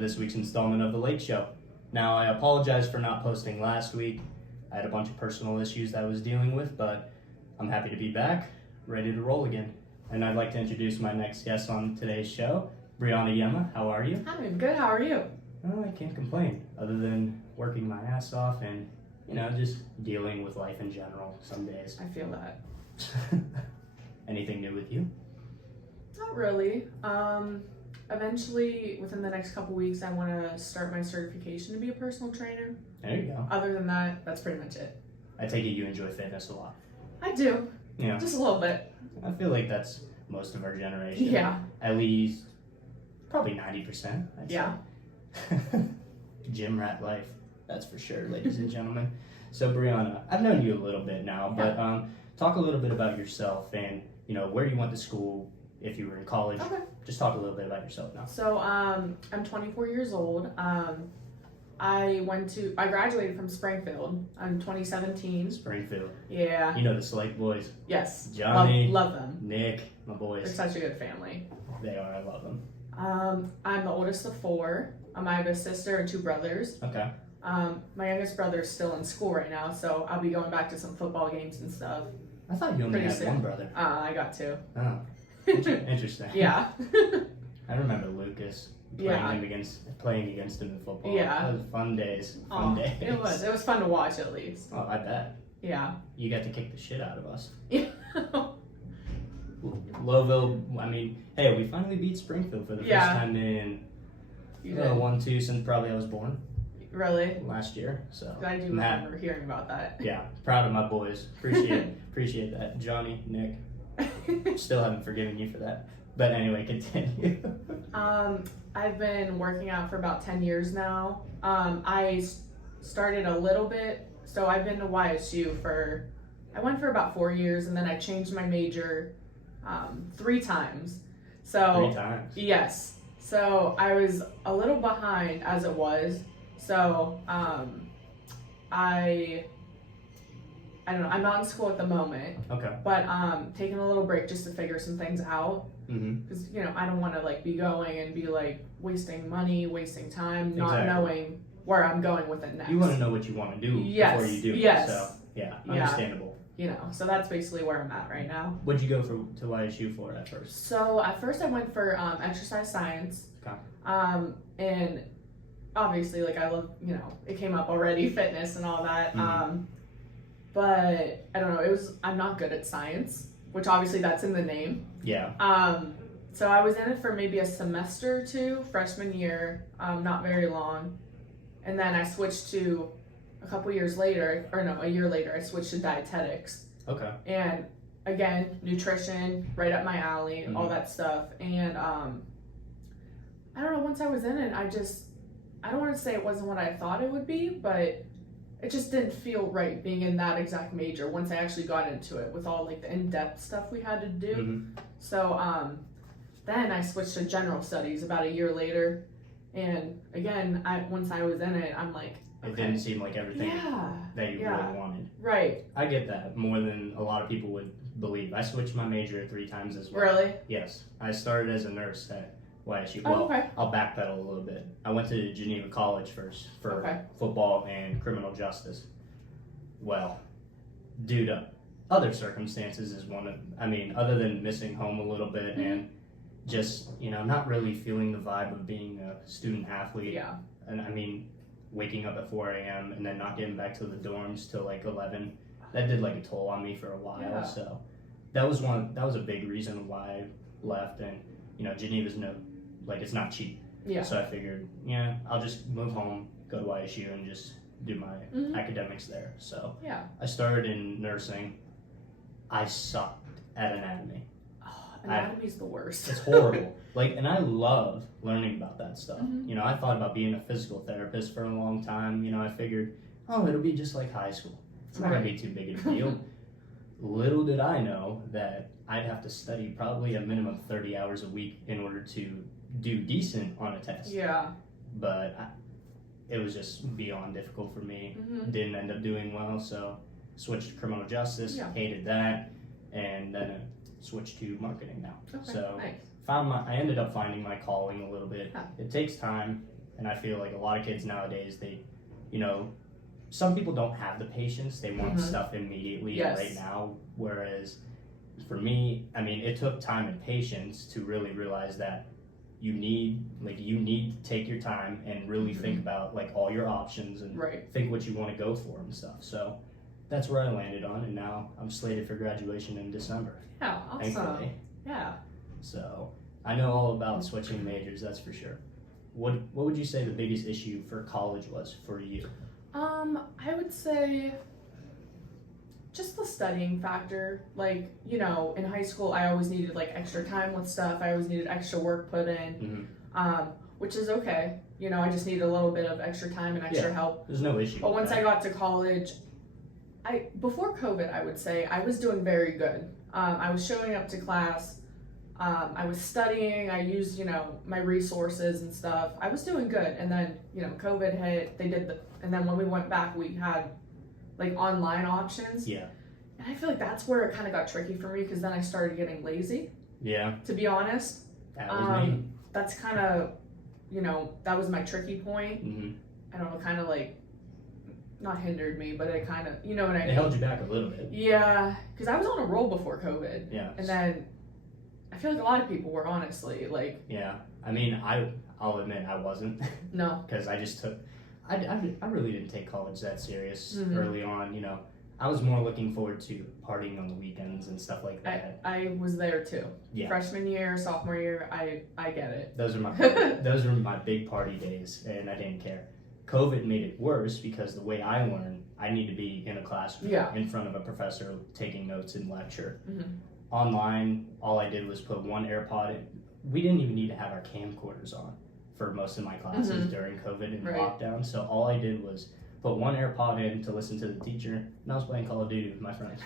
this week's installment of The Late Show. Now, I apologize for not posting last week. I had a bunch of personal issues that I was dealing with, but I'm happy to be back, ready to roll again. And I'd like to introduce my next guest on today's show, Brianna Yemma. How are you? I'm good. How are you? Oh, I can't complain, other than working my ass off and, just dealing with life in general some days. I feel that. Anything new with you? Not really. Eventually, within the next couple weeks, I want to start my certification to be a personal trainer. There you go. Other than that, that's pretty much it. I take it you enjoy fitness a lot. I do. Yeah. Just a little bit. I feel like that's most of our generation. Yeah. At least, probably 90%. I'd Yeah. say. Gym rat life, that's for sure, ladies and gentlemen. So, Brianna, I've known you a little bit now, but talk a little bit about yourself and, where you went to school, if you were in college. Okay. Just talk a little bit about yourself now. So, I'm 24 years old. I graduated from Springfield in 2017. Springfield. Yeah. You know the Slate boys. Yes. Johnny. Love them. Nick, my boys. They're such a good family. They are, I love them. I'm the oldest of four. I have a sister and two brothers. Okay. My youngest brother is still in school right now, so I'll be going back to some football games and stuff. I thought you only Pretty had soon. one brother. I got two. Oh. Interesting. Yeah. I remember Lucas playing against him in football. Yeah. That was fun days. Fun days. It was fun to watch at least. Oh, I bet. Yeah. You got to kick the shit out of us. Yeah. Lowville, hey, we finally beat Springfield for the first time in 1-2 since probably I was born. Really? Last year. So I do remember hearing about that. Yeah, proud of my boys. Appreciate that. Johnny, Nick, still haven't forgiven you for that. But anyway, continue. I've been working out for about 10 years now. I started a little bit, so I've been to YSU I went for about 4 years, and then I changed my major 3 times. So 3 times? Yes. So I was a little behind as it was. So I don't know. I'm not in school at the moment. Okay. But taking a little break just to figure some things out. Mm-hmm. Because I don't want to be going and be wasting money, wasting time, not knowing where I'm going with it next. You want to know what you want to do before you do it. So yeah, understandable. So that's basically where I'm at right now. What'd you go to YSU for at first? So at first I went for exercise science. Okay. And obviously I love, it came up already, fitness and all that. Mm-hmm. But I don't know, I'm not good at science, which obviously that's in the name. Yeah. So I was in it for maybe a semester or two, freshman year, not very long. And then I switched to a year later, I switched to dietetics. Okay. And again, nutrition, right up my alley, all that stuff. And I don't know, once I was in it, I don't want to say it wasn't what I thought it would be, but it just didn't feel right being in that exact major once I actually got into it with all the in-depth stuff we had to do. Mm-hmm. So then I switched to general studies about a year later. And again, once I was in it, I'm like, it didn't seem like everything that you really wanted. Right. I get that more than a lot of people would believe. I switched my major 3 times as well. Really? Yes. I started as a nurse at YSU. I'll backpedal a little bit. I went to Geneva College first for football and criminal justice. Well, due to other circumstances is other than missing home a little bit and just, not really feeling the vibe of being a student athlete. Yeah. And waking up at 4 a.m. and then not getting back to the dorms till 11, that did a toll on me for a while. Yeah. So that was a big reason why I left. And, Geneva's it's not cheap. Yeah. So I figured, I'll just move home, go to YSU and just do my academics there. So I started in nursing. I sucked at anatomy. Anatomy's the worst. It's horrible. And I love learning about that stuff. Mm-hmm. I thought about being a physical therapist for a long time. I figured, it'll be just like high school. It's not going to be too big a deal. Little did I know that I'd have to study probably a minimum of 30 hours a week in order to do decent on a test. Yeah. But it was just beyond difficult for me. Mm-hmm. Didn't end up doing well, so switched to criminal justice, hated that, and then switched to marketing now. Okay, so nice. I ended up finding my calling a little bit. Huh. It takes time, And I feel like a lot of kids nowadays, they, some people don't have the patience. They want stuff immediately and right now. Whereas for me, I mean, it took time and patience to really realize that you need to take your time and really think about like all your options and think what you want to go for and stuff. So that's where I landed on, and now I'm slated for graduation in December. Yeah, awesome. Thankfully. Yeah. So I know all about switching majors, that's for sure. What would you say the biggest issue for college was for you? I would say just the studying factor. Like, in high school, I always needed like extra time with stuff. I always needed extra work put in, which is okay. I just needed a little bit of extra time and extra help. There's no issue. But once I got to college, before COVID, I would say I was doing very good. I was showing up to class. I was studying. I used, my resources and stuff. I was doing good. And then, COVID hit. And then when we went back, we had like online options. Yeah. And I feel like that's where it kind of got tricky for me, because then I started getting lazy. Yeah. To be honest. That was me. That's kind of, that was my tricky point. I don't know, kind of like, not hindered me, but it kind of, you know what I mean? It held you back a little bit. Yeah, because I was on a roll before COVID. Yeah. And then I feel like a lot of people were, honestly, like. Yeah. I mean, I'll admit I wasn't. No. Because I just I really didn't take college that serious early on, I was more looking forward to partying on the weekends and stuff like that. I was there too. Yeah. Freshman year, sophomore year, I get it. Those were my big party days, and I didn't care. COVID made it worse because the way I learned, I need to be in a classroom in front of a professor taking notes in lecture. Online, all I did was put one AirPod in. We didn't even need to have our camcorders on for most of my classes during COVID and lockdown. So all I did was put one AirPod in to listen to the teacher, and I was playing Call of Duty with my friends.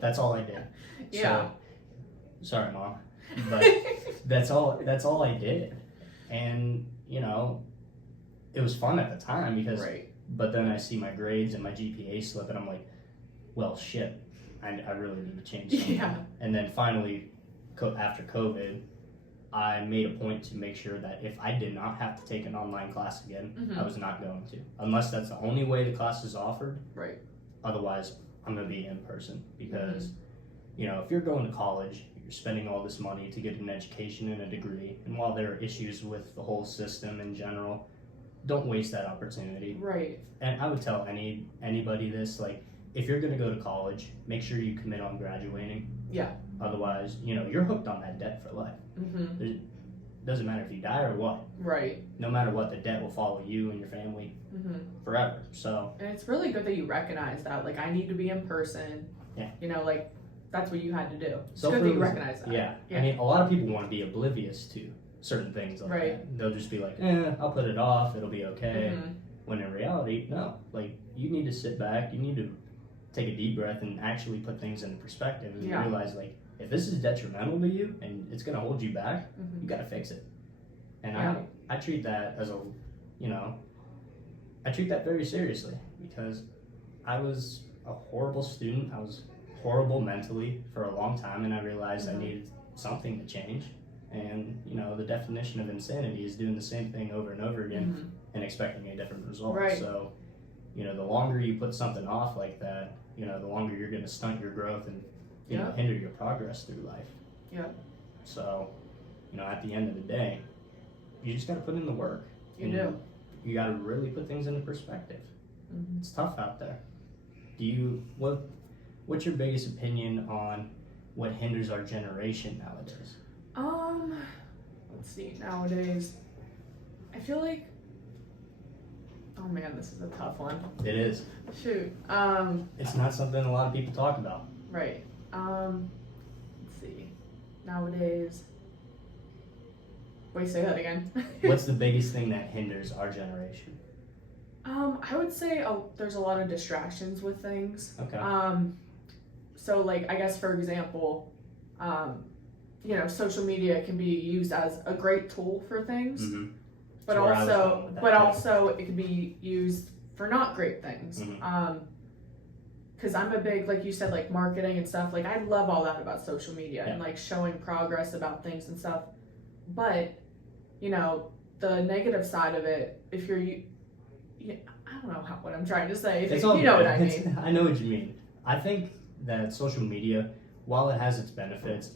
That's all I did. Yeah. So, sorry, Mom, but that's all I did, and it was fun at the time because. But then I see my grades and my GPA slip, and I'm like, well, shit, I really need to change something. Yeah. And then finally, after COVID, I made a point to make sure that if I did not have to take an online class again, I was not going to. Unless that's the only way the class is offered. Right. Otherwise, I'm going to be in person because, if you're going to college, you're spending all this money to get an education and a degree. And while there are issues with the whole system in general, don't waste that opportunity. Right. And I would tell anybody this, like, if you're going to go to college, make sure you commit on graduating. Yeah. Otherwise, you're hooked on that debt for life. It doesn't matter if you die or what. Right. No matter what, the debt will follow you and your family forever. So. And it's really good that you recognize that. Like, I need to be in person. Yeah. Like, that's what you had to do. It's good that you recognize that. Yeah. I mean, a lot of people want to be oblivious to certain things like that. They'll just be like, I'll put it off. It'll be okay. When in reality, no. Like, you need to sit back. You need to take a deep breath and actually put things into perspective and realize, like, if this is detrimental to you and it's going to hold you back, you got to fix it. And I treat that as I treat that very seriously because I was a horrible student. I was horrible mentally for a long time, and I realized I needed something to change. And, the definition of insanity is doing the same thing over and over again and expecting a different result. Right. So, the longer you put something off like that, the longer you're going to stunt your growth and hinder your progress through life. Yeah. So, at the end of the day, you just got to put in the work. You got to really put things into perspective. It's tough out there. What's your biggest opinion on what hinders our generation nowadays? Let's see. Nowadays, I feel like. Oh man, this is a tough one. It is. Shoot. It's not something a lot of people talk about. Right. Let's see. Nowadays. Wait, say that again. What's the biggest thing that hinders our generation? I would say there's a lot of distractions with things. Okay. So, like, I guess, for example, social media can be used as a great tool for things, but also it can be used for not great things. Because I'm a big, like you said, like marketing and stuff. Like, I love all that about social media and like showing progress about things and stuff. But, the negative side of it, if you're, I don't know what I'm trying to say. It's you know what I mean. I know what you mean. I think that social media, while it has its benefits,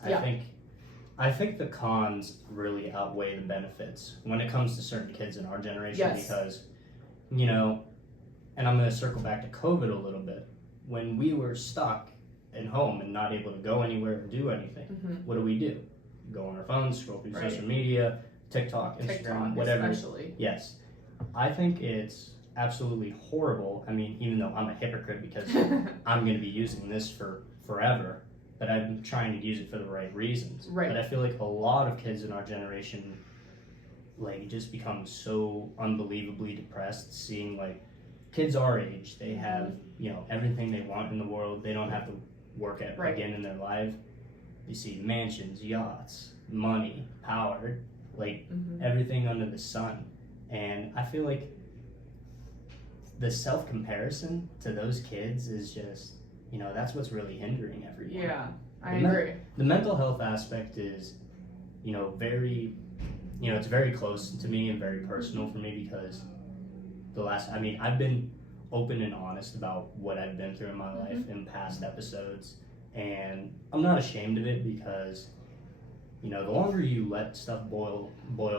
I think the cons really outweigh the benefits when it comes to certain kids in our generation because, you know, and I'm going to circle back to COVID a little bit. When we were stuck at home and not able to go anywhere or do anything, what do? Go on our phones, scroll through social media, TikTok, Instagram, whatever. Especially. Yes. I think it's absolutely horrible. I mean, even though I'm a hypocrite because I'm going to be using this for forever, but I'm trying to use it for the right reasons. Right. But I feel like a lot of kids in our generation, like, just become so unbelievably depressed seeing, like, kids our age, they have, you know, everything they want in the world. They don't have to work at again in their life. You see mansions, yachts, money, power, like everything under the sun. And I feel like the self-comparison to those kids is just, you know, that's what's really hindering everyone. Yeah, I agree. The mental health aspect is, you know, it's very close to me and very personal for me because I've been open and honest about what I've been through in my life in past episodes, and I'm not ashamed of it because, you know, the longer you let stuff boil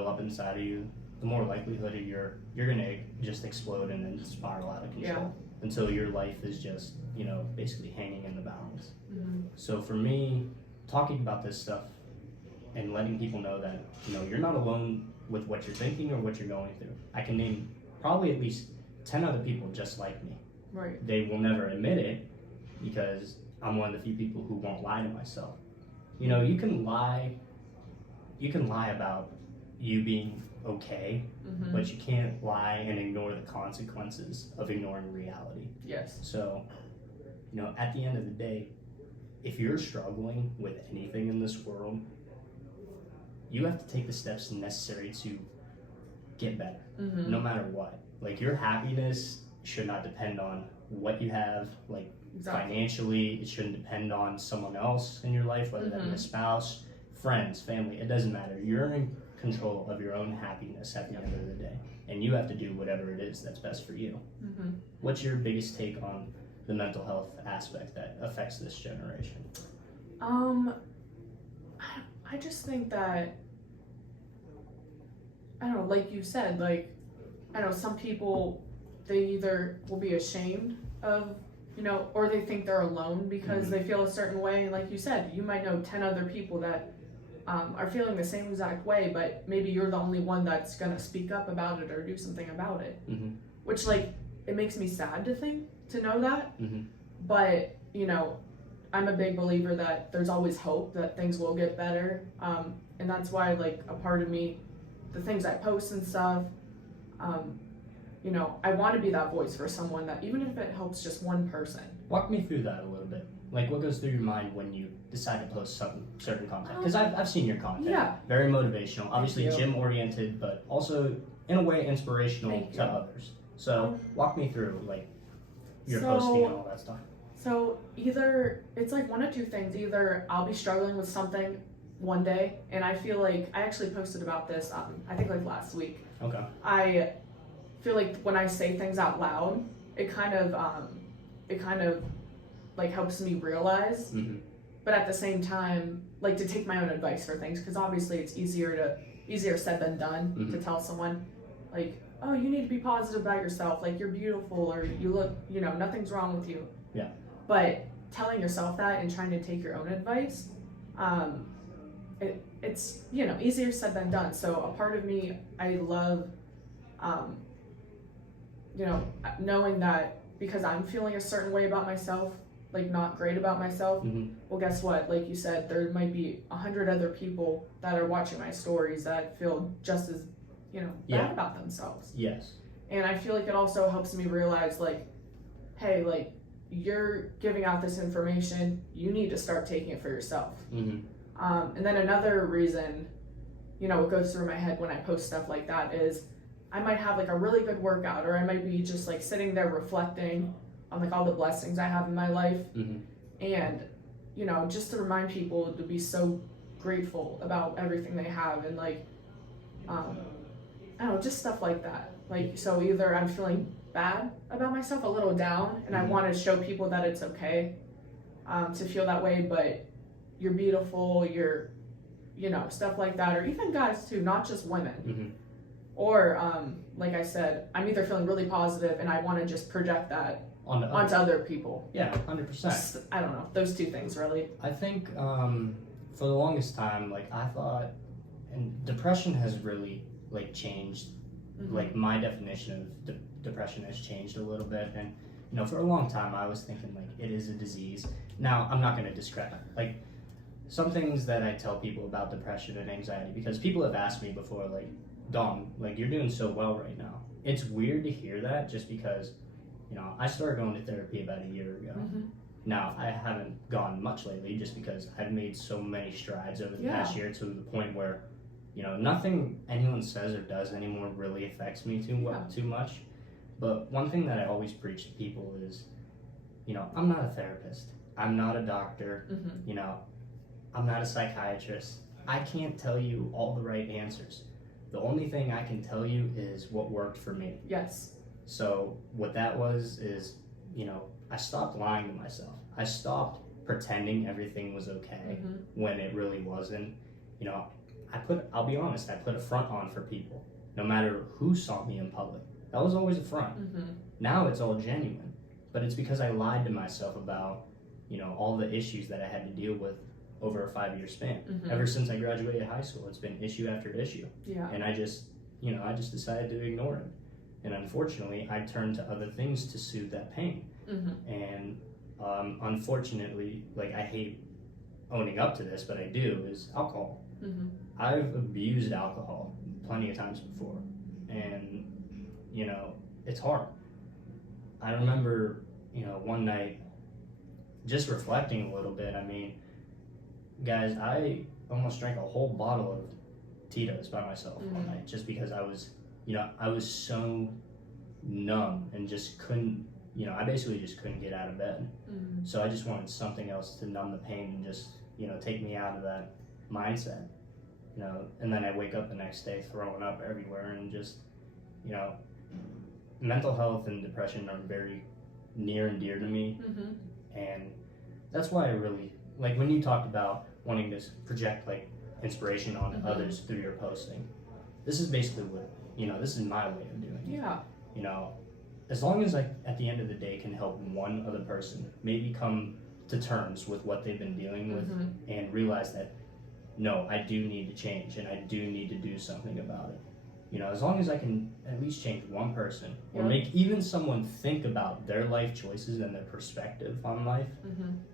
up inside of you, the more likelihood of you're gonna just explode and then spiral out of control until your life is just, you know, basically hanging in the balance. So for me, talking about this stuff and letting people know that, you know, you're not alone with what you're thinking or what you're going through. I can name probably at least 10 other people just like me. Right. They will never admit it because I'm one of the few people who won't lie to myself. You know, you can lie about you being okay, but you can't lie and ignore the consequences of ignoring reality. Yes. So, you know, at the end of the day, if you're struggling with anything in this world, you have to take the steps necessary to get better, no matter what. Like, your happiness should not depend on what you have, like, financially. It shouldn't depend on someone else in your life, whether that be a spouse, friends, family. It doesn't matter. You're in control of your own happiness at the end of the day, and you have to do whatever it is that's best for you. What's your biggest take on the mental health aspect that affects this generation? I just think that, I don't know, like you said, like, I know some people, they either will be ashamed of, you know, or they think they're alone because they feel a certain way. Like you said, you might know 10 other people that are feeling the same exact way, but maybe you're the only one that's going to speak up about it or do something about it. Which, like, it makes me sad to know that. But, you know, I'm a big believer that there's always hope that things will get better. And that's why, like, a part of me, the things I post and stuff, you know, I want to be that voice for someone that, even if it helps just one person. Walk me through that a little bit. Like, what goes through your mind when you decide to post certain content? Because I've seen your content. Yeah. Very motivational. Obviously gym-oriented, but also, in a way, inspirational to others. So, walk me through, like, your posting and all that stuff. So, either, it's like one of two things. Either I'll be struggling with something one day, and I feel like, I actually posted about this, I think, like, last week. Okay. I feel like when I say things out loud, it kind of like helps me realize, but at the same time, like, to take my own advice for things, because obviously it's easier said than done to tell someone, like, oh, you need to be positive about yourself, like, you're beautiful, or you look, you know, nothing's wrong with you. Yeah. But telling yourself that and trying to take your own advice, it's, you know, easier said than done. So a part of me, I love, you know, knowing that because I'm feeling a certain way about myself, like, not great about myself, well, guess what? Like you said, there might be 100 other people that are watching my stories that feel just as, you know, bad about themselves. Yes. And I feel like it also helps me realize, like, hey, like, you're giving out this information, you need to start taking it for yourself. And then another reason, you know, what goes through my head when I post stuff like that is I might have, like, a really good workout, or I might be just, like, sitting there reflecting on, like, all the blessings I have in my life. And, you know, just to remind people to be so grateful about everything they have, and, like, I don't know, just stuff like that. Like, so either I'm feeling bad about myself, a little down, and I want to show people that it's okay to feel that way, but you're beautiful, you're, you know, stuff like that, or even guys too, not just women. Or, like I said, I'm either feeling really positive and I want to just project that onto other people. Yeah, 100%. I don't know, those two things really. I think for the longest time, like I thought, and depression has really like changed. Like my definition of depression has changed a little bit, and you know, for a long time I was thinking like it is a disease. Now I'm not going to discredit like some things that I tell people about depression and anxiety, because people have asked me before, like, Dom, like you're doing so well right now. It's weird to hear that, just because, you know, I started going to therapy about a year ago. Now I haven't gone much lately, just because I've made so many strides over the past year, to the point where, you know, nothing anyone says or does anymore really affects me too much. But one thing that I always preach to people is, you know, I'm not a therapist. I'm not a doctor. You know, I'm not a psychiatrist. I can't tell you all the right answers. The only thing I can tell you is what worked for me. Yes. So what that was is, you know, I stopped lying to myself. I stopped pretending everything was okay when it really wasn't. You know, I'll be honest, I put a front on for people, no matter who saw me in public. That was always a front. Now it's all genuine, but it's because I lied to myself about, you know, all the issues that I had to deal with over a 5-year span. Ever since I graduated high school, it's been issue after issue. And I just decided to ignore it. And unfortunately, I turned to other things to soothe that pain. And unfortunately, like, I hate owning up to this, but I do, is alcohol. I've abused alcohol plenty of times before, and you know, it's hard. I remember, you know, one night just reflecting a little bit. I mean, guys, I almost drank a whole bottle of Tito's by myself one night, just because I was so numb and just couldn't, you know, I basically just couldn't get out of bed. So I just wanted something else to numb the pain and just, you know, take me out of that mindset, you know. And then I wake up the next day throwing up everywhere, and just, you know, mental health and depression are very near and dear to me. And that's why I really, like, when you talked about wanting to project like inspiration on others through your posting, this is basically what, you know, this is my way of doing it. You know, as long as I, at the end of the day, can help one other person maybe come to terms with what they've been dealing with, and realize that, no, I do need to change and I do need to do something about it. You know, as long as I can at least change one person, or make even someone think about their life choices and their perspective on life,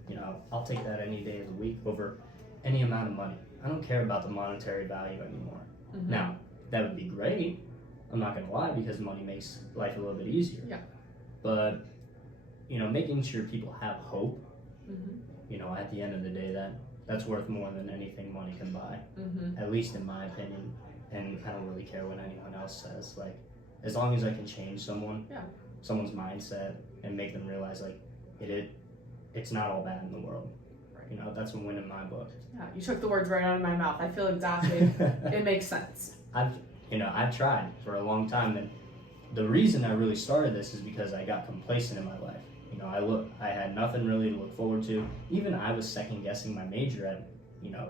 you know, I'll take that any day of the week over any amount of money. I don't care about the monetary value anymore. Now, that would be great, I'm not gonna lie, because money makes life a little bit easier. But, you know, making sure people have hope, you know, at the end of the day, that's worth more than anything money can buy, at least in my opinion. And I don't really care what anyone else says. Like, as long as I can change someone's mindset and make them realize, like, it's not all bad in the world. You know, that's a win in my book. Yeah, you took the words right out of my mouth. I feel exactly. It makes sense. I've tried for a long time, and the reason I really started this is because I got complacent in my life. You know, I had nothing really to look forward to. Even I was second guessing my major at, you know,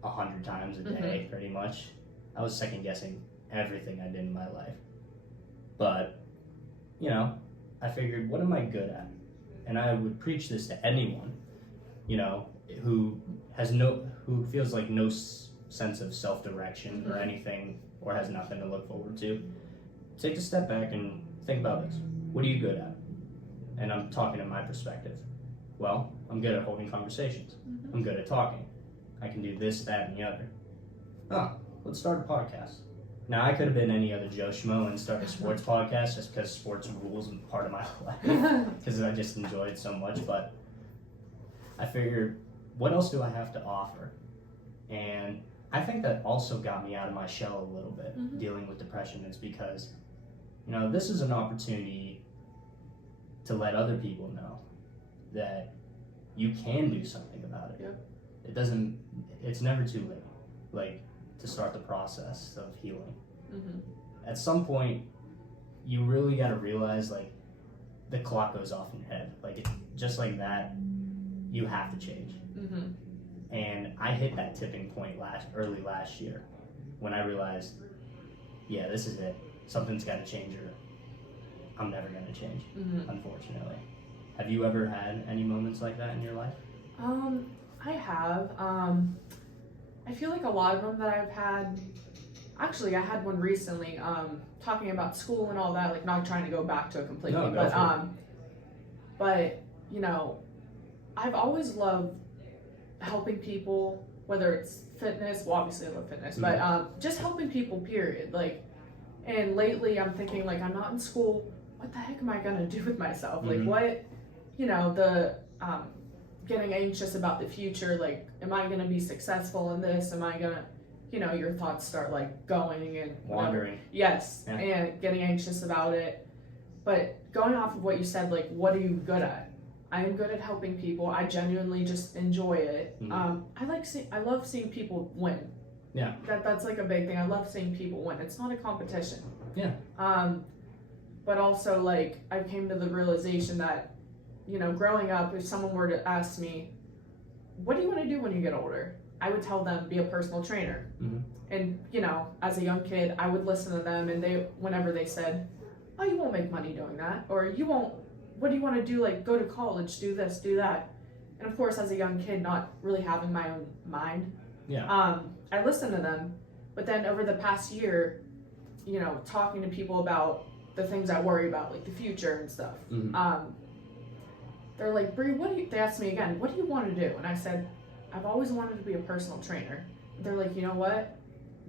100 times a day, pretty much. I was second guessing everything I did in my life. But, you know, I figured, what am I good at? And I would preach this to anyone, you know, who feels like no sense of self-direction or anything, or has nothing to look forward to. Take a step back and think about this. What are you good at? And I'm talking in my perspective. Well, I'm good at holding conversations. I'm good at talking. I can do this, that, and the other. Let's start a podcast. Now, I could have been any other Joe Schmo and start a sports podcast, just because sports rules and part of my life, because I just enjoy it so much. But I figured, what else do I have to offer? And I think that also got me out of my shell a little bit, dealing with depression. It's because, you know, this is an opportunity to let other people know that you can do something about it. It's never too late, like, to start the process of healing. At some point, you really got to realize, like, the clock goes off in your head. Like, just like that, you have to change. And I hit that tipping point early last year when I realized, yeah, this is it. Something's got to change, or I'm never going to change, unfortunately. Have you ever had any moments like that in your life? I have. I feel like a lot of them that I've had. Actually, I had one recently, talking about school and all that, like not trying to go back to it completely, but you know, I've always loved helping people, whether it's fitness, well, obviously I love fitness, but just helping people, period. Like, and lately I'm thinking, like, I'm not in school, what the heck am I gonna do with myself? Like, what, you know, the getting anxious about the future, like, am I gonna be successful in this? Am I gonna, you know, your thoughts start like going and wandering. Yes, and getting anxious about it. But going off of what you said, like, what are you good at? I am good at helping people. I genuinely just enjoy it. I love seeing people win. Yeah. That's like a big thing. I love seeing people win. It's not a competition. Yeah. But also, like, I came to the realization that, you know, growing up, if someone were to ask me, what do you want to do when you get older? I would tell them, be a personal trainer. And, you know, as a young kid, I would listen to them, and whenever they said, oh, you won't make money doing that, or you won't, what do you want to do? Like, go to college, do this, do that. And of course, as a young kid, not really having my own mind, I listened to them. But then over the past year, you know, talking to people about the things I worry about, like the future and stuff, they're like, Brie, they asked me again, what do you want to do? And I said, I've always wanted to be a personal trainer. They're like, you know what?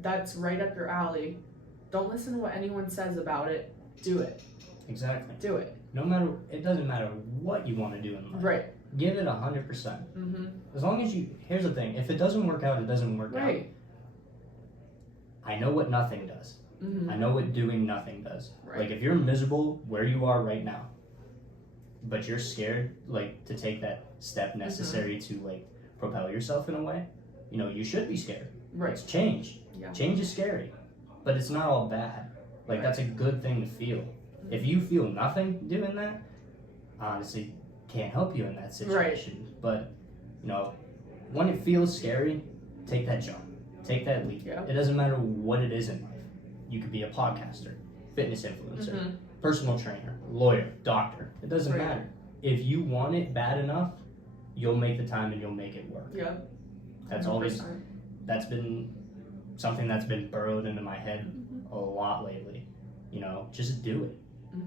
That's right up your alley. Don't listen to what anyone says about it. Do it. Exactly. Do it. It doesn't matter what you want to do in life. Right. Give it 100%. As long as here's the thing, if it doesn't work out, it doesn't work out. I know what nothing does. I know what doing nothing does. Like, if you're miserable where you are right now, but you're scared, like, to take that step necessary to, like, propel yourself in a way, you know, you should be scared. It's change. Change is scary, but it's not all bad. Like, that's a good thing to feel. If you feel nothing doing that, honestly, can't help you in that situation. But, you know, when it feels scary, take that jump. Take that leap. It doesn't matter what it is in life. You could be a podcaster, fitness influencer, personal trainer, lawyer, doctor. It doesn't matter. If you want it bad enough, you'll make the time and you'll make it work. That's 100%. Always, that's been something that's been burrowed into my head a lot lately. You know, just do it.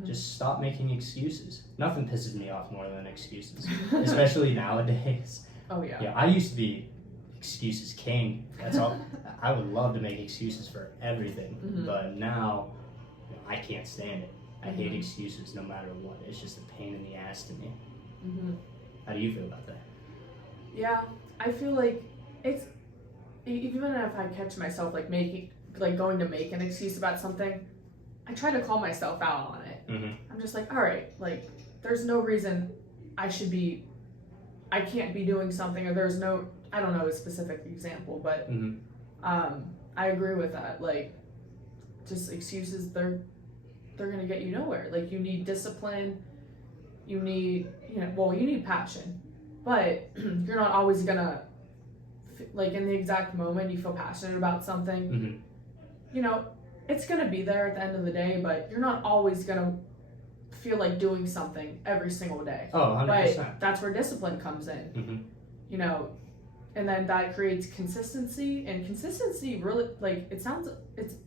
Just stop making excuses. Nothing pisses me off more than excuses, especially nowadays. Yeah, I used to be excuses king. That's all. I would love to make excuses for everything, but now I can't stand it. I hate excuses no matter what. It's just a pain in the ass to me. How do you feel about that? Yeah, I feel like it's, even if I catch myself like going to make an excuse about something, I try to call myself out on it. I'm just like, all right, like, there's no reason I can't be doing something, or there's no, I don't know a specific example, but I agree with that. Like, just excuses, they're gonna get you nowhere. Like, you need discipline, you need, you need passion, but you're not always gonna, like, in the exact moment you feel passionate about something, you know, it's gonna be there at the end of the day, but you're not always gonna feel like doing something every single day. 100%. But that's where discipline comes in. You know, and then that creates consistency, and consistency really, like, it's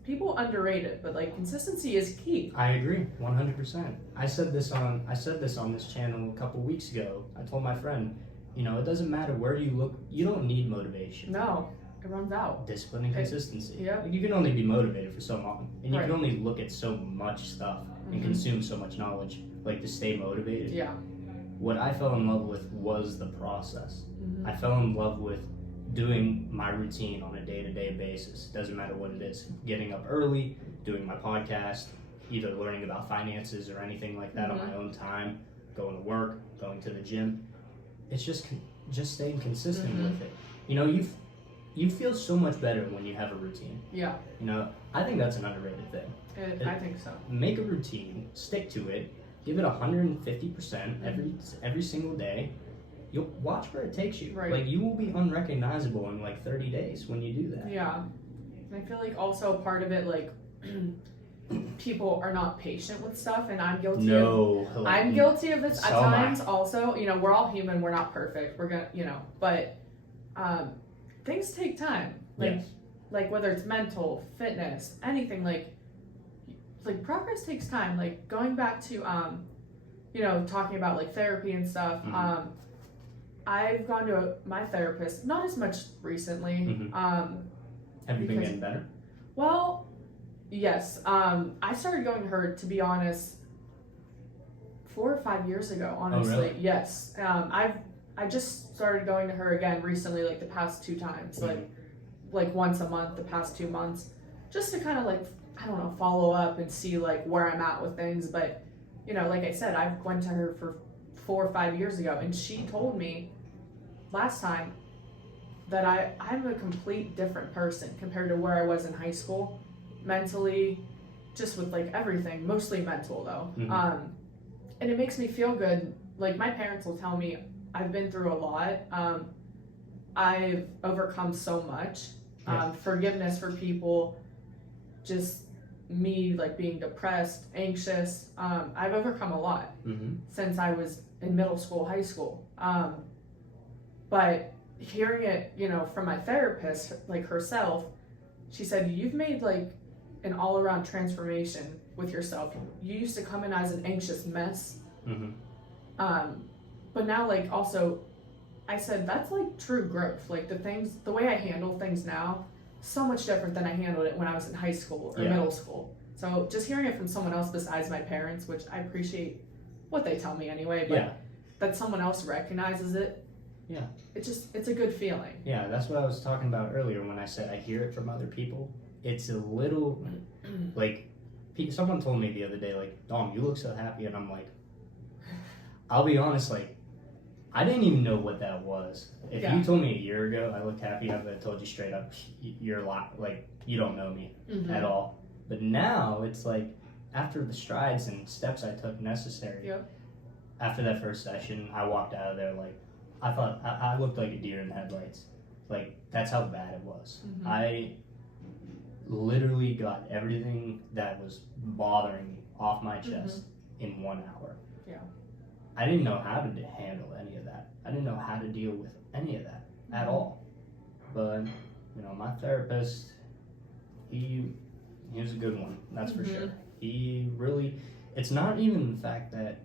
people underrate it, but like, consistency is key. I agree 100%. I said this on this channel a couple weeks ago. I told my friend, you know, it doesn't matter where you look, you don't need motivation. No, it runs out. Discipline and consistency. Like, you can only be motivated for so long, and you can only look at so much stuff and consume so much knowledge, like, to stay motivated. What I fell in love with was the process. I fell in love with doing my routine on a day-to-day basis. Doesn't matter what it is. Getting up early, doing my podcast, either learning about finances or anything like that on my own time, going to work, going to the gym. It's just staying consistent with it. You know, you feel so much better when you have a routine. Yeah. You know, I think that's an underrated thing. I think so. Make a routine, stick to it, give it 150% every single day. You'll watch where it takes you. Right. Like, you will be unrecognizable in like 30 days when you do that. Yeah. And I feel like also part of it, like, people are not patient with stuff, and I'm guilty I'm guilty of this at times also. You know, we're all human, we're not perfect. We're gonna, you know, but things take time. Like, yes. Like whether it's mental, fitness, anything, like progress takes time. Like going back to you know, talking about like therapy and stuff. Mm-hmm. I've gone to my therapist, not as much recently. Mm-hmm. Have you been getting better? Well, yes. I started going to her, to be honest, 4 or 5 years ago, honestly. Oh, really? Yes. I just started going to her again recently, like the past 2 times, like once a month the past 2 months, just to kind of like, I don't know, follow up and see like where I'm at with things. But, you know, like I said, I went to her for 4 or 5 years ago, and she told me last time that I'm a complete different person compared to where I was in high school, mentally, just with like everything, mostly mental though. Mm-hmm. And it makes me feel good. Like my parents will tell me I've been through a lot. I've overcome so much. Forgiveness for people, just me like being depressed, anxious. I've overcome a lot since I was in middle school, high school. But hearing it, you know, from my therapist, like herself, she said, you've made like an all-around transformation with yourself. You used to come in as an anxious mess. But now, like, also, I said, that's like true growth. Like the way I handle things now, so much different than I handled it when I was in high school or middle school. So just hearing it from someone else besides my parents, which I appreciate what they tell me anyway, but that someone else recognizes it. Yeah. It's a good feeling. Yeah, that's what I was talking about earlier when I said I hear it from other people. It's a little, like, someone told me the other day, like, Dom, you look so happy, and I'm like, I'll be honest, like, I didn't even know what that was. If you told me a year ago I looked happy, I would have told you straight up, you're like, you don't know me at all. But now it's like, after the strides and steps I took necessary, after that first session, I walked out of there like, I thought I looked like a deer in the headlights. Like, that's how bad it was. I literally got everything that was bothering me off my chest in 1 hour. Yeah. I didn't know how to handle any of that. I didn't know how to deal with any of that at all. But, you know, my therapist, he was a good one, that's for sure. He really, it's not even the fact that,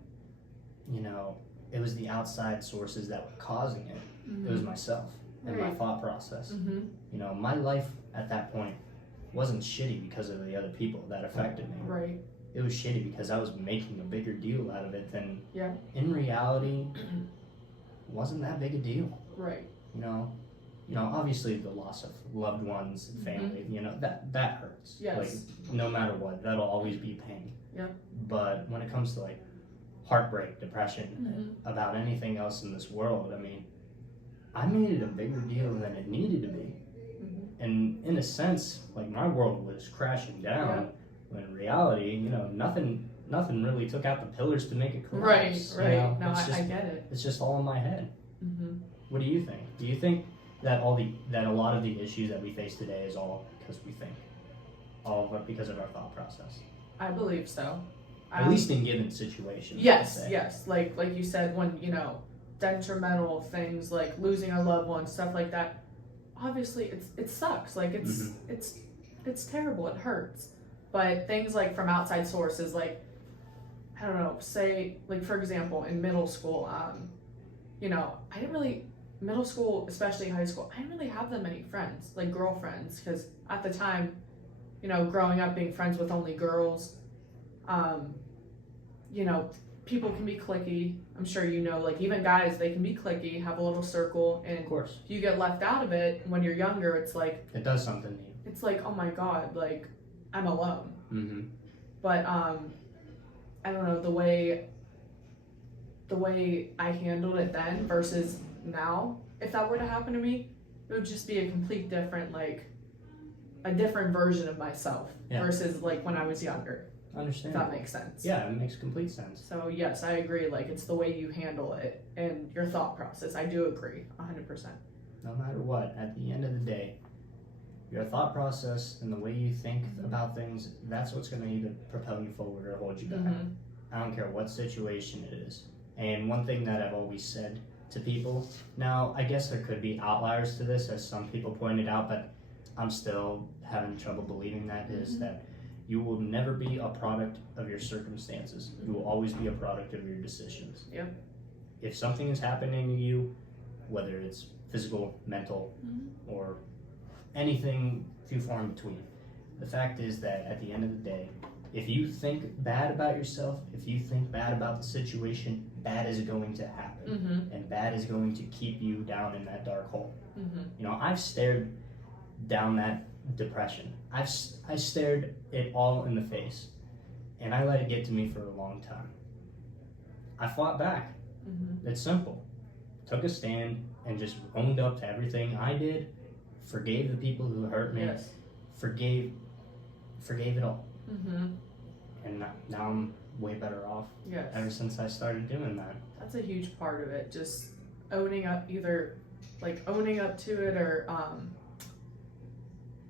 you know, it was the outside sources that were causing it. It was myself and my thought process. You know, my life at that point wasn't shitty because of the other people that affected me. Right. It was shitty because I was making a bigger deal out of it than, Yeah. in reality, wasn't that big a deal. Right. You know, obviously the loss of loved ones and family, you know, that hurts. Yes. Like, no matter what, that'll always be pain. Yeah. But when it comes to like heartbreak, depression, about anything else in this world, I mean, I made it a bigger deal than it needed to be. And in a sense, like, my world was crashing down. When in reality, you know, nothing really took out the pillars to make it collapse. Right. You know? No, I get it. It's just all in my head. What do you think? Do you think that a lot of the issues that we face today is all because we think, because of our thought process? I believe so. At least in given situations. Yes. Like you said, when, you know, detrimental things like losing a loved one, stuff like that. Obviously, it sucks. Like, it's terrible. It hurts. But things like from outside sources, like, I don't know, say, like, for example, in middle school, you know, middle school, especially high school, I didn't really have that many friends, like girlfriends, because at the time, you know, growing up being friends with only girls, you know, people can be cliquey. I'm sure you know, like, even guys, they can be cliquey, have a little circle, and of course, if you get left out of it when you're younger, it's like, it does something to you. It's like, oh my God, like, I'm alone. But I don't know, the way I handled it then versus now, if that were to happen to me, it would just be a complete different, like, a different version of myself versus like when I was younger. Understand. If that makes sense. Yeah, it makes complete sense. So yes, I agree. Like, it's the way you handle it and your thought process. I do agree 100%. No matter what, at the end of the day, your thought process and the way you think about things, that's what's going to either propel you forward or hold you back. I don't care what situation it is. And one thing that I've always said to people, now I guess there could be outliers to this, as some people pointed out, but I'm still having trouble believing that, is that you will never be a product of your circumstances. You will always be a product of your decisions. Yep. If something is happening to you, whether it's physical, mental, or anything few far in between, the fact is that at the end of the day, if you think bad about yourself, if you think bad about the situation, bad is going to happen. And bad is going to keep you down in that dark hole. You know, I've stared down that depression. I stared it all in the face, and I let it get to me for a long time. I fought back. It's simple. Took a stand and just owned up to everything I did, forgave the people who hurt me, forgave it all. And now I'm way better off ever since I started doing that. That's a huge part of it, just owning up, either like owning up to it or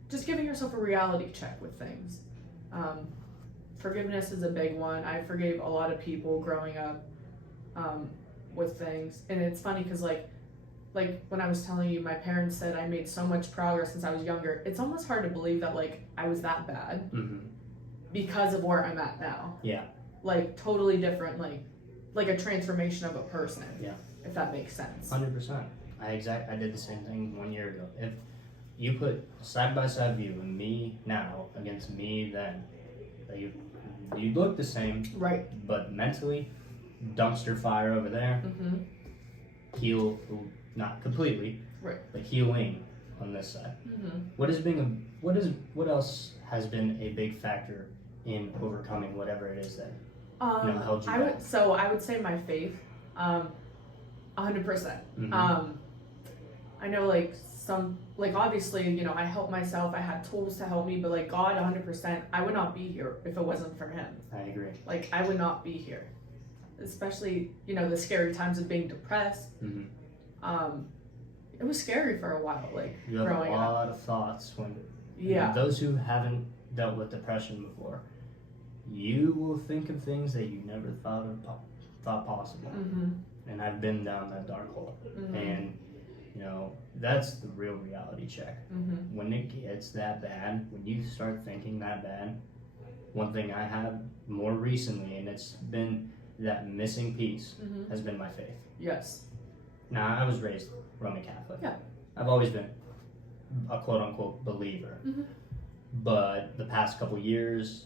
just giving yourself a reality check with things. Forgiveness is a big one. I forgave a lot of people growing up with things, and it's funny because like when I was telling you, my parents said I made so much progress since I was younger. It's almost hard to believe that like I was that bad because of where I'm at now. Yeah. Like totally different, like a transformation of a person. Yeah. If that makes sense. 100%. I did the same thing 1 year ago. If you put side by side view of me now against me then, you look the same, right? But mentally, dumpster fire over there. Heal, not completely, right? But healing on this side. What else has been a big factor in overcoming whatever it is that held you back? I would say my faith, 100%. I know obviously, I helped myself, I had tools to help me, but like God, 100%, I would not be here if it wasn't for him. I agree. Like I would not be here, especially, the scary times of being depressed. It was scary for a while, like you have growing a up. lot of thoughts when Yeah. Those who haven't dealt with depression before, you will think of things that you never thought possible. And I've been down that dark hole, and that's the real reality check. When it gets that bad, when you start thinking that bad, one thing I have more recently, and it's been that missing piece, has been my faith. Yes. Now, I was raised Roman Catholic. Yeah. I've always been a quote-unquote believer. But the past couple years,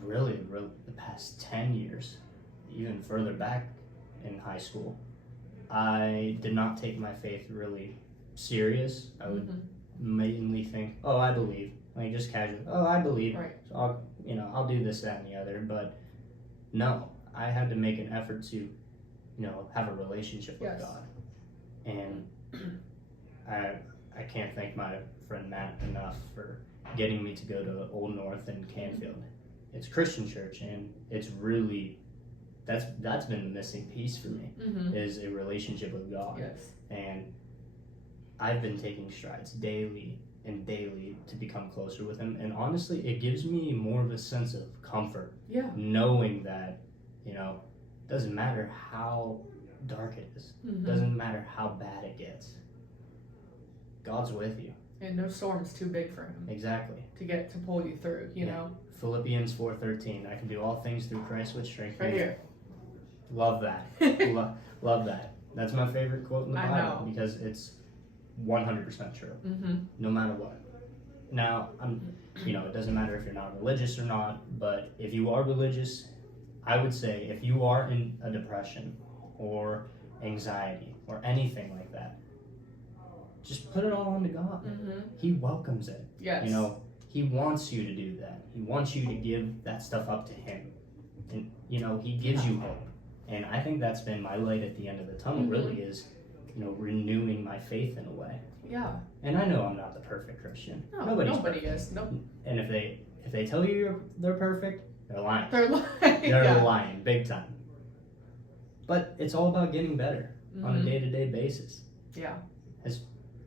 really the past 10 years, even further back in high school, I did not take my faith really serious. I would mainly think, oh, I believe. Like just casually, oh, I believe. Right. So I'll do this, that, and the other. But no, I had to make an effort to, have a relationship with God. And I can't thank my friend Matt enough for getting me to go to Old North in Canfield. It's a Christian church, and it's really that's been the missing piece for me, is a relationship with God. Yes. And I've been taking strides daily to become closer with him, and honestly it gives me more of a sense of comfort, knowing that doesn't matter how dark it is, doesn't matter how bad it gets, God's with you. And no storm's too big for him. Exactly. To pull you through, you know. Philippians 4:13. I can do all things through Christ which strengthens me. Right here. Love that. Love that. That's my favorite quote in the Bible because it's 100% true. No matter what. Now, it doesn't matter if you're not religious or not, but if you are religious, I would say if you are in a depression or anxiety or anything like that, just put it all onto God. He welcomes it. Yes. He wants you to do that. He wants you to give that stuff up to him. And, he gives you hope. And I think that's been my light at the end of the tunnel, really, is, renewing my faith in a way. Yeah. And I know I'm not the perfect Christian. No, Nobody is. Nope. And if they tell you they're perfect, they're lying. They're lying. They're lying big time. But it's all about getting better on a day-to-day basis. Yeah.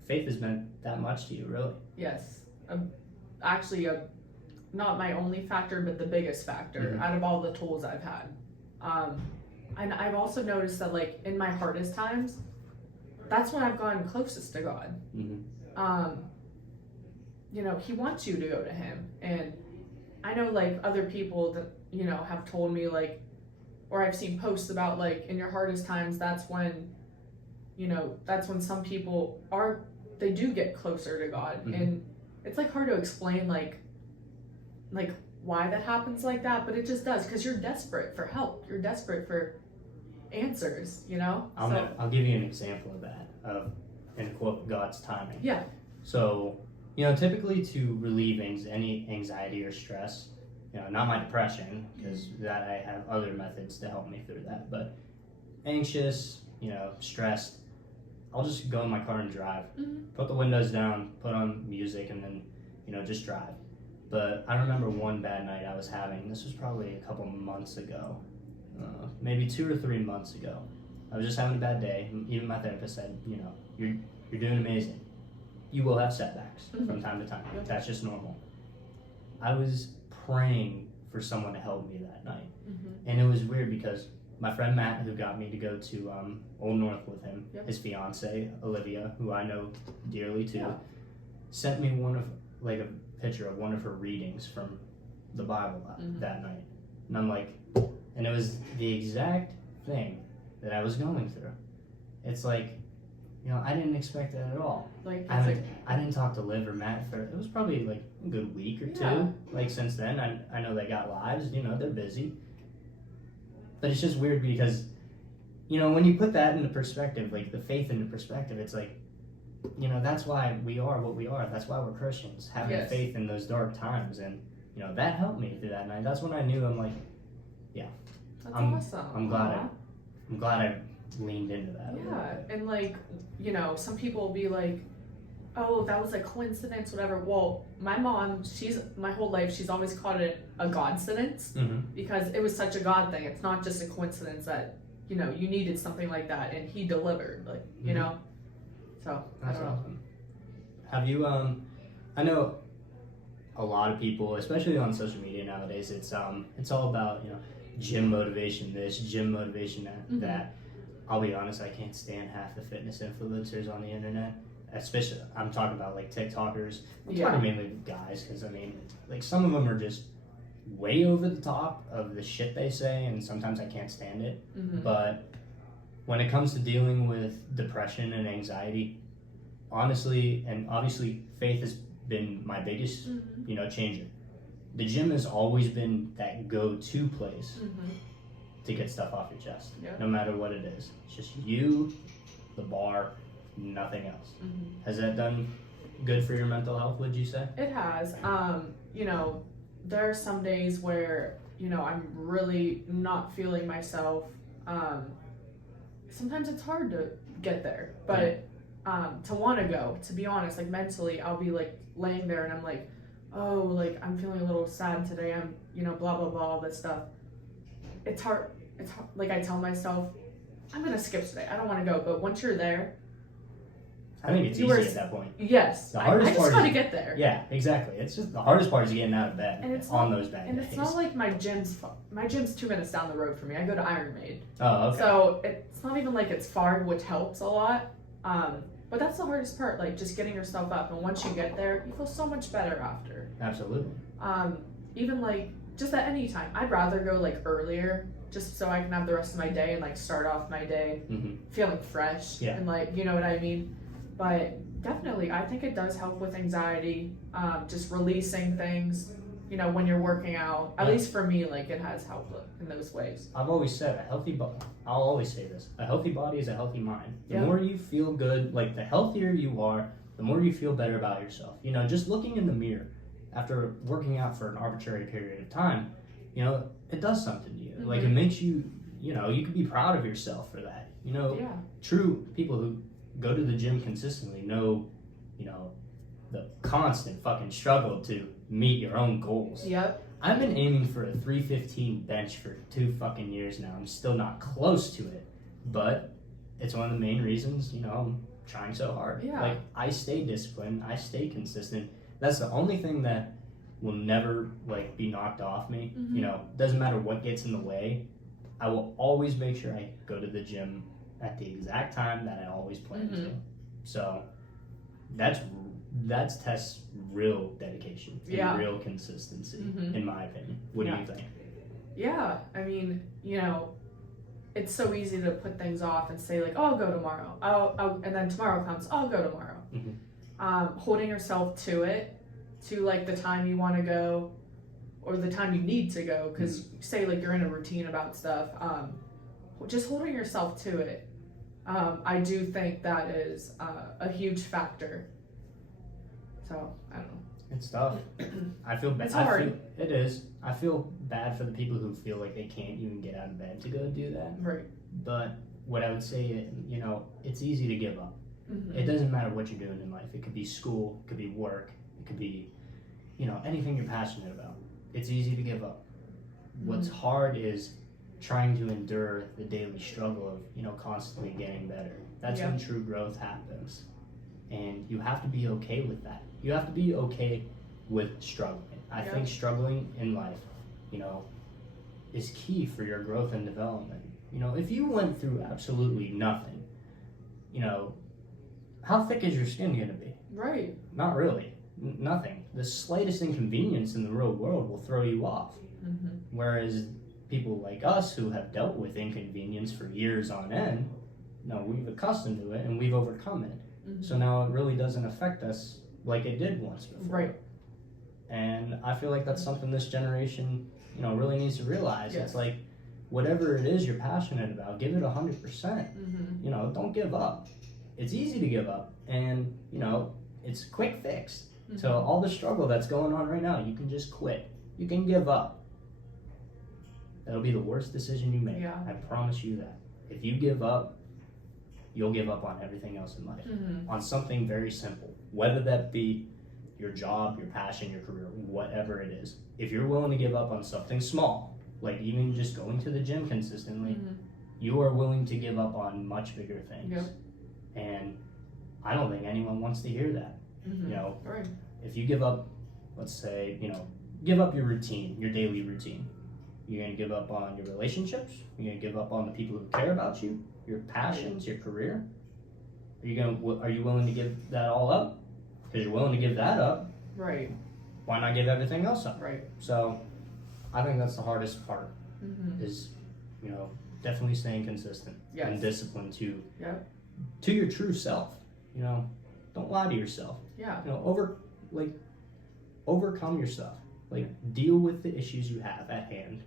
Faith has meant that much to you, really? Yes. Actually, not my only factor, but the biggest factor out of all the tools I've had. And I've also noticed that, like, in my hardest times, that's when I've gotten closest to God. He wants you to go to him. And I know, like, other people that, have told me, like, or I've seen posts about, like, in your hardest times, that's when some people they do get closer to God. And it's, like, hard to explain, like why that happens like that, but it just does, because you're desperate for help. You're desperate for answers, I'll give you an example of that, in quote, God's timing. Yeah. So, typically to relieve any anxiety or stress, not my depression, because that I have other methods to help me through that, but anxious, stressed, I'll just go in my car and drive, put the windows down, put on music, and then, just drive. But I remember one bad night I was having, this was probably a couple months ago, maybe 2 or 3 months ago. I was just having a bad day. Even my therapist said, you're doing amazing. You will have setbacks from time to time. That's just normal. I was praying for someone to help me that night. And it was weird because my friend Matt, who got me to go to Old North with him, his fiance, Olivia, who I know dearly too, sent me a picture of one of her readings from the Bible that night. And I'm like, and it was the exact thing that I was going through. It's like, I didn't expect that at all. Like, I didn't talk to Liv or Matt for, it was probably like a good week or two. Like, since then, I know they got lives, they're busy. But it's just weird because, when you put that into perspective, like the faith into perspective, it's like, that's why we are what we are. That's why we're Christians, having faith in those dark times. And, that helped me through that night. That's when I knew, I'm like, that's awesome. I'm glad I leaned into that. Yeah. And like, some people will be like, oh, that was a coincidence, whatever. Well, my mom, my whole life, she's always called it a godcidence because it was such a God thing. It's not just a coincidence that, you needed something like that and he delivered, like, So, that's I don't know. awesome. Have you, I know a lot of people, especially on social media nowadays, it's all about, gym motivation this, gym motivation that. I'll be honest, I can't stand half the fitness influencers on the internet. Especially, I'm talking about like TikTokers. I'm talking mainly guys, because like some of them are just way over the top of the shit they say, and sometimes I can't stand it. But when it comes to dealing with depression and anxiety, honestly, and obviously, faith has been my biggest, changer. The gym has always been that go-to place to get stuff off your chest, no matter what it is. It's just you, the bar, nothing else. Has that done good for your mental health, would you say? It has. There are some days where, I'm really not feeling myself. Sometimes it's hard to get there, but to want to go, to be honest, like mentally, I'll be like laying there and I'm like, oh, like I'm feeling a little sad today. I'm, blah, blah, blah, all this stuff. It's hard. Like I tell myself, I'm going to skip today. I don't want to go. But once you're there, I think it's easy at that point. Yes. I just got to get there. Yeah, exactly. It's just the hardest part is getting out of bed and it's on those bad days. And it's not like my gym's 2 minutes down the road from me. I go to Iron Maid. Oh, okay. So it's not even like it's far, which helps a lot. But that's the hardest part, like just getting yourself up. And once you get there, you feel so much better after. Absolutely. Even like just at any time. I'd rather go like earlier just so I can have the rest of my day and like start off my day feeling fresh and like, you know what I mean? But definitely, I think it does help with anxiety, just releasing things, when you're working out. At least for me, like it has helped in those ways. I've always said a healthy body, I'll always say this, a healthy body is a healthy mind. The more you feel good, like the healthier you are, the more you feel better about yourself. Just looking in the mirror after working out for an arbitrary period of time, it does something to you. Like it makes you, you can be proud of yourself for that. True people who go to the gym consistently. Know, the constant fucking struggle to meet your own goals. Yep. I've been aiming for a 315 bench for 2 fucking years now. I'm still not close to it, but it's one of the main reasons, I'm trying so hard. Yeah. Like, I stay disciplined, I stay consistent. That's the only thing that will never, like, be knocked off me. Doesn't matter what gets in the way. I will always make sure I go to the gym at the exact time that I always plan to. So that's tests real dedication and real consistency, in my opinion. What do you think? Yeah, I mean, it's so easy to put things off and say like, oh, I'll go tomorrow. And then tomorrow comes, I'll go tomorrow. Holding yourself to it, to like the time you want to go or the time you need to go, because say like you're in a routine about stuff, just holding yourself to it. I do think that is a huge factor. So I don't know. It's tough. I feel bad. It's hard. It is. I feel bad for the people who feel like they can't even get out of bed to go do that. Right. But what I would say, it's easy to give up. It doesn't matter what you're doing in life. It could be school, it could be work, it could be, anything you're passionate about. It's easy to give up. What's hard is trying to endure the daily struggle of, constantly getting better. That's when true growth happens. And you have to be okay with that. You have to be okay with struggling. I think struggling in life, is key for your growth and development. If you went through absolutely nothing, how thick is your skin going to be? Right. Not really. Nothing. The slightest inconvenience in the real world will throw you off. Whereas people like us who have dealt with inconvenience for years on end, we've accustomed to it and we've overcome it. So now it really doesn't affect us like it did once before. Right. And I feel like that's something this generation, really needs to realize. It's like, whatever it is you're passionate about, give it 100%. Don't give up. It's easy to give up, and it's a quick fix. So all the struggle that's going on right now, you can just quit. You can give up. That'll be the worst decision you make. Yeah. I promise you that. If you give up, you'll give up on everything else in life. On something very simple, whether that be your job, your passion, your career, whatever it is. If you're willing to give up on something small, like even just going to the gym consistently, you are willing to give up on much bigger things. And I don't think anyone wants to hear that. Right. If you give up, let's say, give up your routine, your daily routine. You're going to give up on your relationships. You're going to give up on the people who care about you, your passions, your career. Are you willing to give that all up? Because you're willing to give that up. Right. Why not give everything else up? Right. So I think that's the hardest part is, definitely staying consistent and disciplined to your true self. Don't lie to yourself. Yeah. Overcome your stuff. Deal with the issues you have at hand.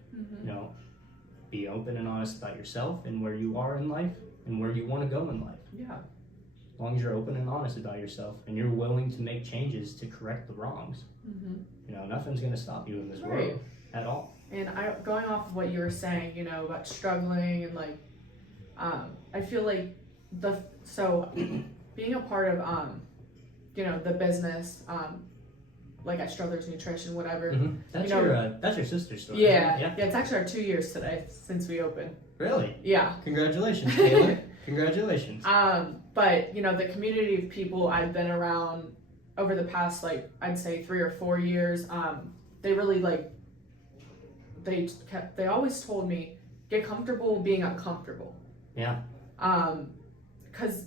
Be open and honest about yourself and where you are in life and where you want to go in life. Yeah. As long as you're open and honest about yourself and you're willing to make changes to correct the wrongs, nothing's going to stop you in this world at all. And going off of what you were saying, about struggling and I feel like being a part of the business, like at Struthers Nutrition, whatever. That's your sister's story. Yeah, it's actually our 2 years today since we opened. Really? Yeah. Congratulations, Taylor. Congratulations. But the community of people I've been around over the past, I'd say 3 or 4 years, they really they always told me, get comfortable being uncomfortable. Yeah. Because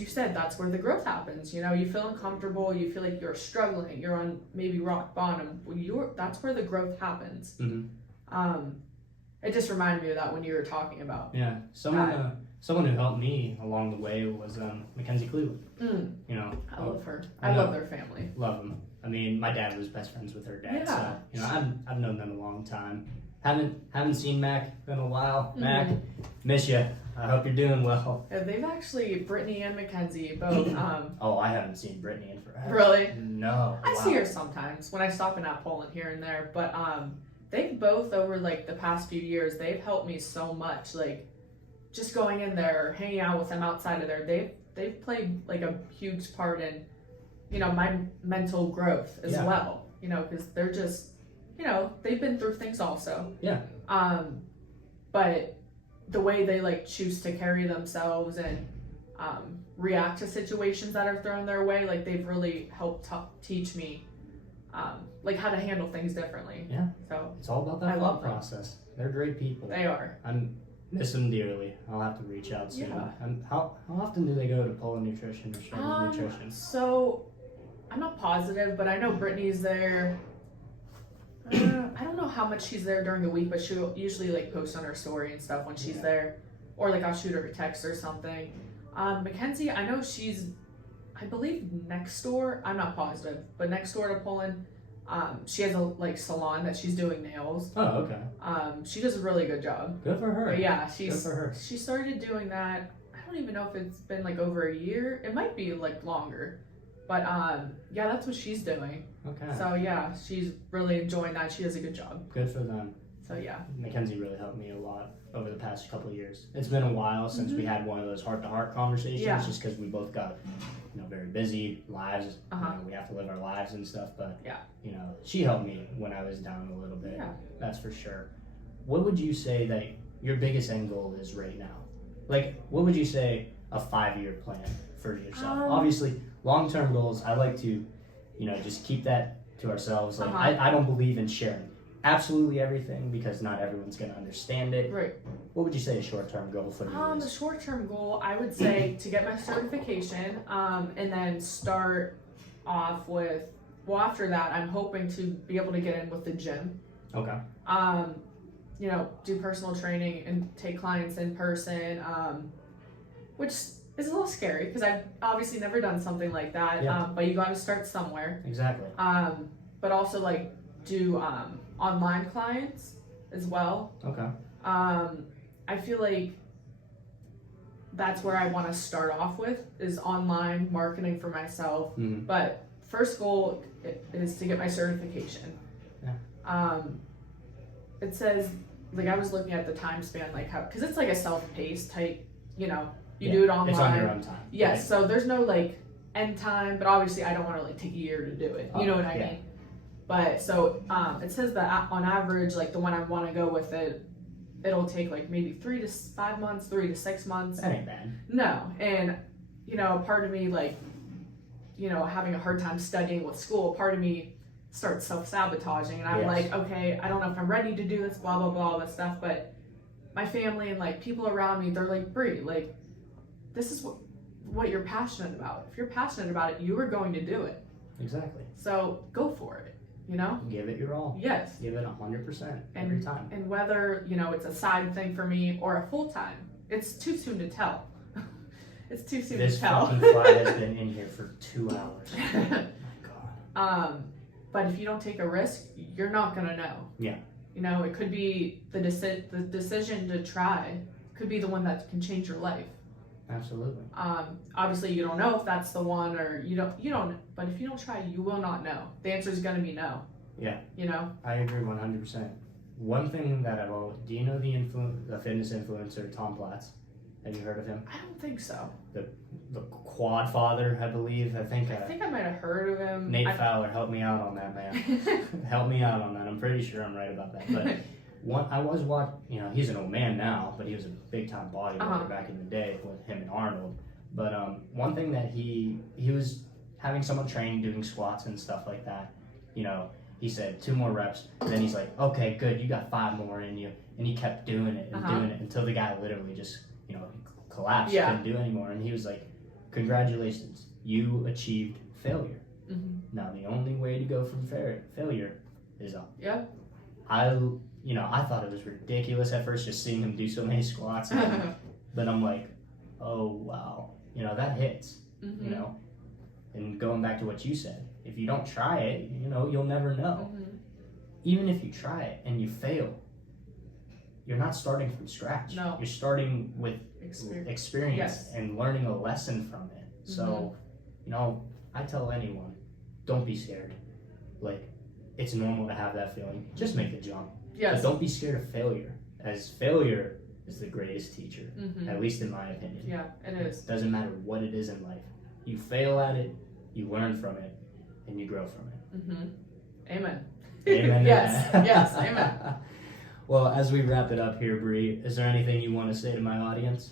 you said that's where the growth happens. You feel uncomfortable, you feel like you're struggling, you're on maybe rock bottom. That's where the growth happens. It just reminded me of that when you were talking about. Yeah, someone who helped me along the way was Mackenzie Cleveland. I love her. I love their family. Love them. I mean, my dad was best friends with her dad, so I've known them a long time. Haven't seen Mac in a while. Mac, miss you. I hope you're doing well. Yeah, they've actually, Brittany and Mackenzie both. Oh, I haven't seen Brittany in forever. Really? No. I see her sometimes when I stop in Poland here and there. But they've both over the past few years, they've helped me so much, just going in there or hanging out with them outside of there, they've played like a huge part in, you know, my mental growth as well, you know, because they're just, you know, they've been through things also. Yeah. But the way they like choose to carry themselves and react to situations that are thrown their way, like they've really helped teach me like how to handle things differently. Yeah. So it's all about that thought process. They're great people. They are. I'm miss them dearly. I'll have to reach out soon. Yeah. How often do they go to Polo Nutrition or Strength Nutrition? So I'm not positive, but I know Brittany's there. I don't know how much she's there during the week, but she'll usually like post on her story and stuff when she's there, or like I'll shoot her a text or something. Mackenzie, I know she's, I believe next door. I'm not positive, but next door to Poland, she has a like salon that she's doing nails. Oh, okay. She does a really good job. Good for her. But yeah, good for her. She started doing that. I don't even know if it's been like over a year. It might be like longer. But yeah, that's what she's doing. Okay. So yeah, she's really enjoying that. She does a good job. Good for them. So yeah. Mackenzie really helped me a lot over the past couple of years. It's been a while since we had one of those heart-to-heart conversations, just because we both got, you know, very busy lives. You know, we have to live our lives and stuff. But you know, she helped me when I was down a little bit. Yeah. That's for sure. What would you say that your biggest end goal is right now? Like, what would you say a 5-year plan for yourself? Obviously, long-term goals, I like to, you know, just keep that to ourselves. Like, I don't believe in sharing absolutely everything because not everyone's going to understand it. Right. What would you say a short-term goal for you is? The short-term goal, I would say to get my certification, and then start off with, well, after that, I'm hoping to be able to get in with the gym. Okay. You know, do personal training and take clients in person, which is a little scary because I've obviously never done something like that. Yeah. But you got to start somewhere. Exactly. But also like do online clients as well. Okay. I feel like that's where I want to start off with is online marketing for myself. But first goal is to get my certification. Yeah. It says, like I was looking at the time span, like how, because it's like a self-paced type, you know, you do it online. It's on your own time. Yes, right? So there's no like end time, but obviously I don't want to like take a year to do it. You know what I mean? But so it says that on average, like the one I want to go with it'll take like maybe 3 to 5 months, 3 to 6 months. That ain't bad. No, and you know, part of me like, you know, having a hard time studying with school, part of me starts self-sabotaging, and I'm like, okay, I don't know if I'm ready to do this, blah blah blah, all this stuff. But my family and like people around me, they're like, Brie, like this is what you're passionate about. If you're passionate about it, you are going to do it. Exactly. So go for it. You know? Give it your all. Yes. Give it 100% every time. And whether, you know, it's a side thing for me or a full time, it's too soon to tell. It's too soon to tell. This fucking fly has been in here for 2 hours. Oh my God. But if you don't take a risk, you're not gonna know. Yeah. You know, it could be the decision to try could be the one that can change your life. Absolutely. Obviously you don't know if that's the one, or you don't, but if you don't try, you will not know. The answer is going to be no. Yeah. You know? I agree 100%. One thing that I've always, do you know the fitness influencer, Tom Platz? Have you heard of him? I don't think so. The quad father, I believe. I think I might have heard of him. Nate Fowler, help me out on that, man. Help me out on that. I'm pretty sure I'm right about that. But I was watching, you know, he's an old man now, but he was a big time bodybuilder back in the day with him and Arnold. But one thing that he was having someone train doing squats and stuff like that, you know, he said 2 more reps, and then he's like, okay, good, you got 5 more in you. And he kept doing it and doing it until the guy literally just, you know, collapsed, couldn't do anymore. And he was like, congratulations, you achieved failure. Now the only way to go from failure is up. Yeah. You know, I thought it was ridiculous at first just seeing him do so many squats. But I'm like, oh, wow. You know, that hits, you know. And going back to what you said, if you don't try it, you know, you'll never know. Even if you try it and you fail, you're not starting from scratch. No. You're starting with experience and learning a lesson from it. So, you know, I tell anyone, don't be scared. Like, it's normal to have that feeling. Just make the jump. Yes. But don't be scared of failure, as failure is the greatest teacher, Mm-hmm. at least in my opinion. Yeah, it is. Doesn't matter what it is in life. You fail at it, you learn from it, and you grow from it. Mm-hmm. Amen. Amen. Yes, yes, amen. Well, as we wrap it up here, Bree, is there anything you want to say to my audience?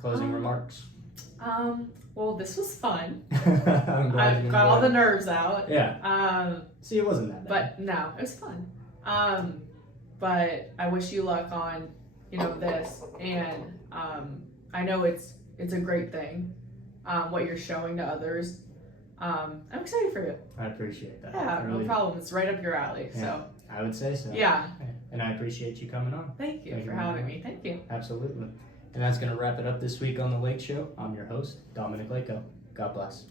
Closing remarks? Well, this was fun. I'm glad I you got all enjoyed the it. nerves out. Yeah. See, it wasn't that bad. But no, it was fun. But I wish you luck on, this. And I know it's a great thing, what you're showing to others. I'm excited for you. I appreciate that. Yeah, no problem. It's right up your alley. Yeah, So I would say so. yeah. And I appreciate you coming on. Thank you for having me. Thank you. Absolutely. And that's going to wrap it up this week on The Lake Show. I'm your host, Dominic Lako. God bless.